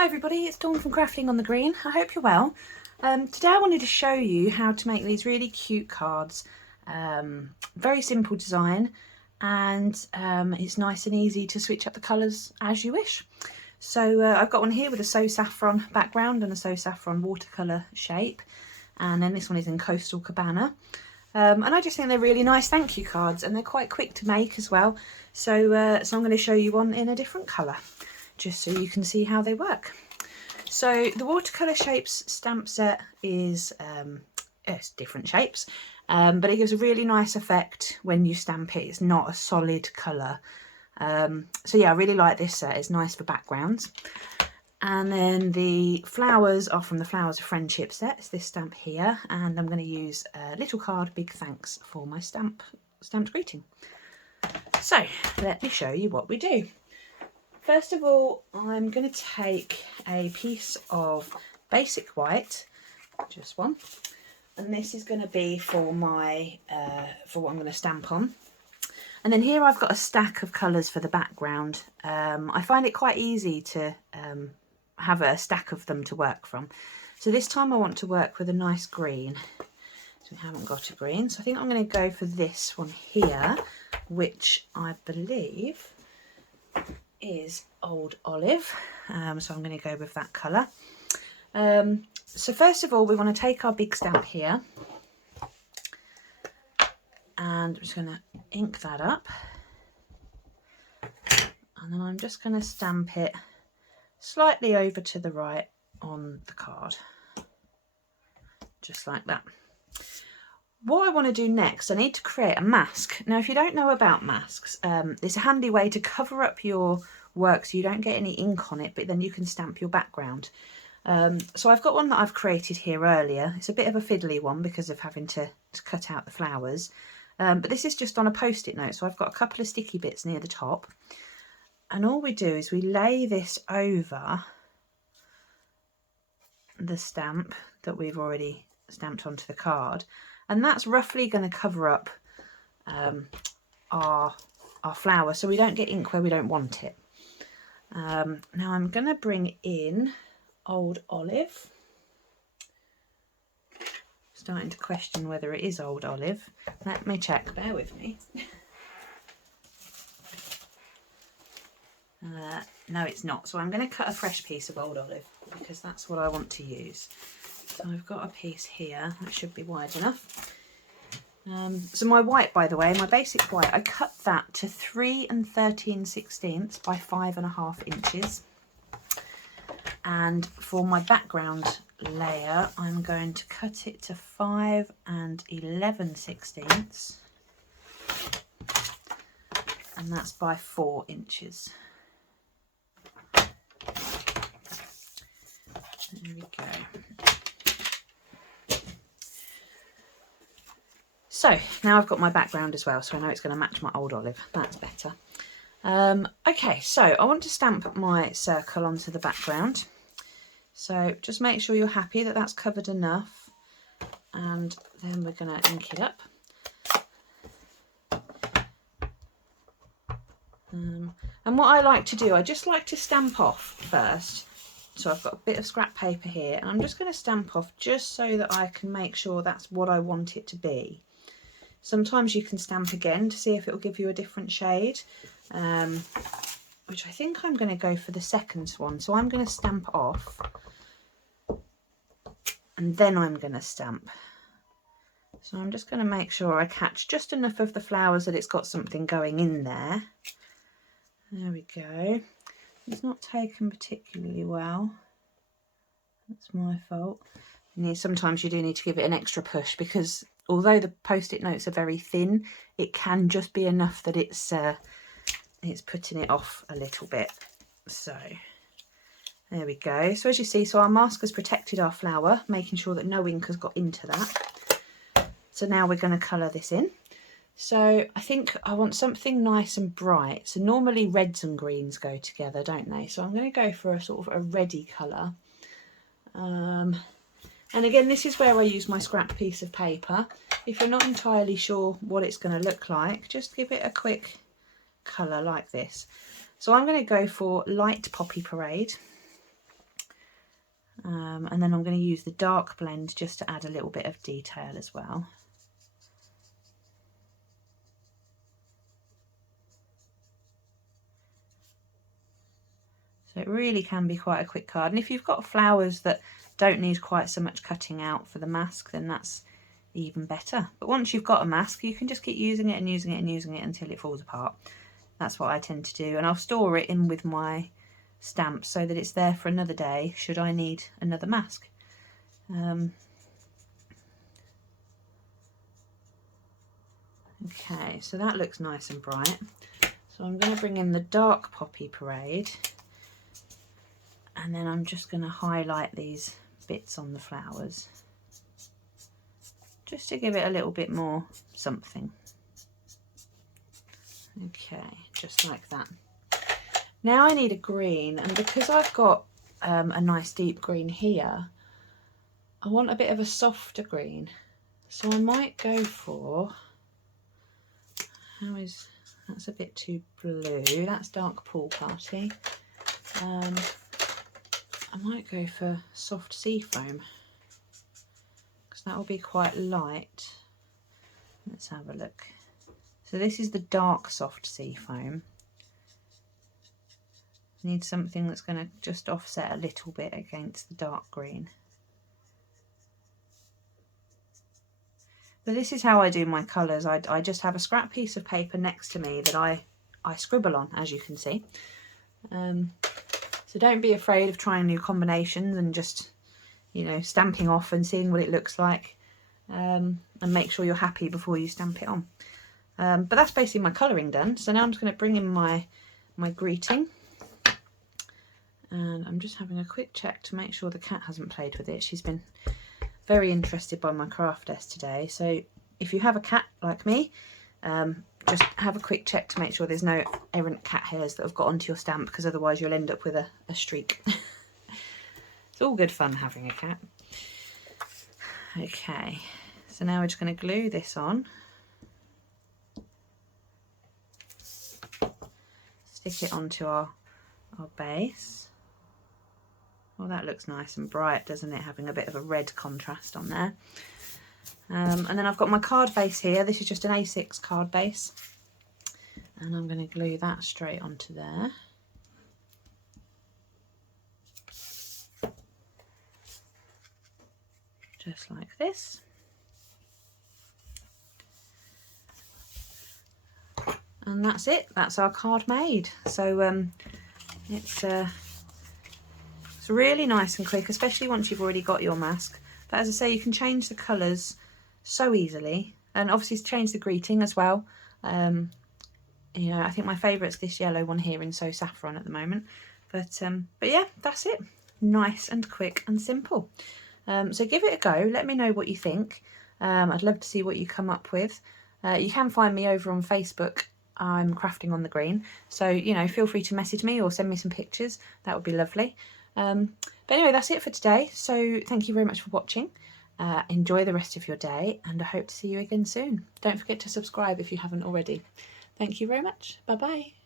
Hi everybody, it's Dawn from Crafting on the Green. I hope you're well. Today I wanted to show you how to make these really cute cards. Very simple design, and it's nice and easy to switch up the colours as you wish. So I've got one here with a So Saffron background and a So Saffron watercolour shape, and then this one is in Coastal Cabana. And I just think they're really nice thank you cards, and they're quite quick to make as well. So I'm going to show you one in a different colour, just so you can see how they work. So the watercolour shapes stamp set is it's different shapes, but it gives a really nice effect when you stamp it. It's not a solid colour. So yeah, I really like this set. It's nice for backgrounds. And then the flowers are from the Flowers of Friendship set. It's this stamp here, and I'm going to use a little card, big thanks, for my stamped greeting. So let me show you what we do. First of all, I'm going to take a piece of basic white, just one, and this is going to be for my for what I'm going to stamp on. And then here I've got a stack of colours for the background. I find it quite easy to have a stack of them to work from. So this time I want to work with a nice green. So we haven't got a green, so I think I'm going to go for this one here, which I believe is Old Olive. So I'm going to go with that colour. So first of all, we want to take our big stamp here, and I'm just going to ink that up, and then I'm just going to stamp it slightly over to the right on the card, just like that. What I want to do next, I need to create a mask. Now, if you don't know about masks, it's a handy way to cover up your work so you don't get any ink on it, but then you can stamp your background. So I've got one that I've created here earlier. It's a bit of a fiddly one because of having to cut out the flowers. But this is just on a post-it note, so I've got a couple of sticky bits near the top. And all we do is we lay this over the stamp that we've already stamped onto the card. And that's roughly going to cover up our flower, so we don't get ink where we don't want it. Now I'm going to bring in Old Olive. Starting to question whether it is Old Olive. Let me check, bear with me. No, it's not. So I'm going to cut a fresh piece of Old Olive because that's what I want to use. So I've got a piece here that should be wide enough. So my white, by the way, my basic white, I cut that to 3 13/16 by 5.5 inches. And for my background layer, I'm going to cut it to 5 11/16. And that's by 4 inches. There we go. So now I've got my background as well, so I know it's going to match my Old Olive. That's better. Okay, so I want to stamp my circle onto the background. So just make sure you're happy that that's covered enough, and then we're going to ink it up. And what I like to do, I just like to stamp off first. So I've got a bit of scrap paper here, and I'm just going to stamp off just so that I can make sure that's what I want it to be. Sometimes you can stamp again to see if it will give you a different shade, which I think I'm going to go for the second one. So I'm going to stamp off, and then I'm going to stamp. So I'm just going to make sure I catch just enough of the flowers that it's got something going in there. There we go. It's not taken particularly well. That's my fault. Sometimes you do need to give it an extra push, because although the post-it notes are very thin, it can just be enough that it's putting it off a little bit. So there we go. So as you see, so our mask has protected our flower, making sure that no ink has got into that. So now we're going to colour this in. So I think I want something nice and bright. So normally reds and greens go together, don't they? So I'm going to go for a sort of a reddy colour. And again, this is where I use my scrap piece of paper. If you're not entirely sure what it's going to look like, just give it a quick colour like this. So I'm going to go for Light Poppy Parade. And then I'm going to use the dark blend just to add a little bit of detail as well. So it really can be quite a quick card. And if you've got flowers that don't need quite so much cutting out for the mask, then that's even better. But once you've got a mask, you can just keep using it and using it and using it until it falls apart. That's what I tend to do. And I'll store it in with my stamps so that it's there for another day should I need another mask. Okay, so that looks nice and bright. So I'm going to bring in the dark Poppy Parade, and then I'm just going to highlight these bits on the flowers just to give it a little bit more something. Okay, just like that. Now I need a green, and because I've got a nice deep green here, I want a bit of a softer green. So I might go for, that's a bit too blue, that's Dark Pool Party. I might go for soft Seafoam, because that will be quite light. Let's have a look. So this is the dark soft Seafoam. Need something that's going to just offset a little bit against the dark green. But this is how I do my colours. I just have a scrap piece of paper next to me that I scribble on, as you can see. So don't be afraid of trying new combinations and just, you know, stamping off and seeing what it looks like. And make sure you're happy before you stamp it on. But that's basically my colouring done. So now I'm just going to bring in my greeting. And I'm just having a quick check to make sure the cat hasn't played with it. She's been very interested by my craft desk today. So if you have a cat like me, just have a quick check to make sure there's no errant cat hairs that have got onto your stamp, because otherwise you'll end up with a streak. It's all good fun having a cat. Okay, so now we're just going to glue this on. Stick it onto our base. Well, that looks nice and bright, doesn't it? Having a bit of a red contrast on there. And then I've got my card base here. This is just an A6 card base. And I'm going to glue that straight onto there. Just like this. And that's it. That's our card made. So it's really nice and quick, especially once you've already got your mask. But as I say, you can change the colours so easily, and obviously change the greeting as well. You know, I think my favourite's this yellow one here in So Saffron at the moment. But yeah, that's it. Nice and quick and simple. So give it a go. Let me know what you think. I'd love to see what you come up with. You can find me over on Facebook. I'm Crafting on the Green. So, you know, feel free to message me or send me some pictures. That would be lovely. But anyway, that's it for today. So thank you very much for watching. Enjoy the rest of your day, and I hope to see you again soon. Don't forget to subscribe if you haven't already. Thank you very much. Bye bye.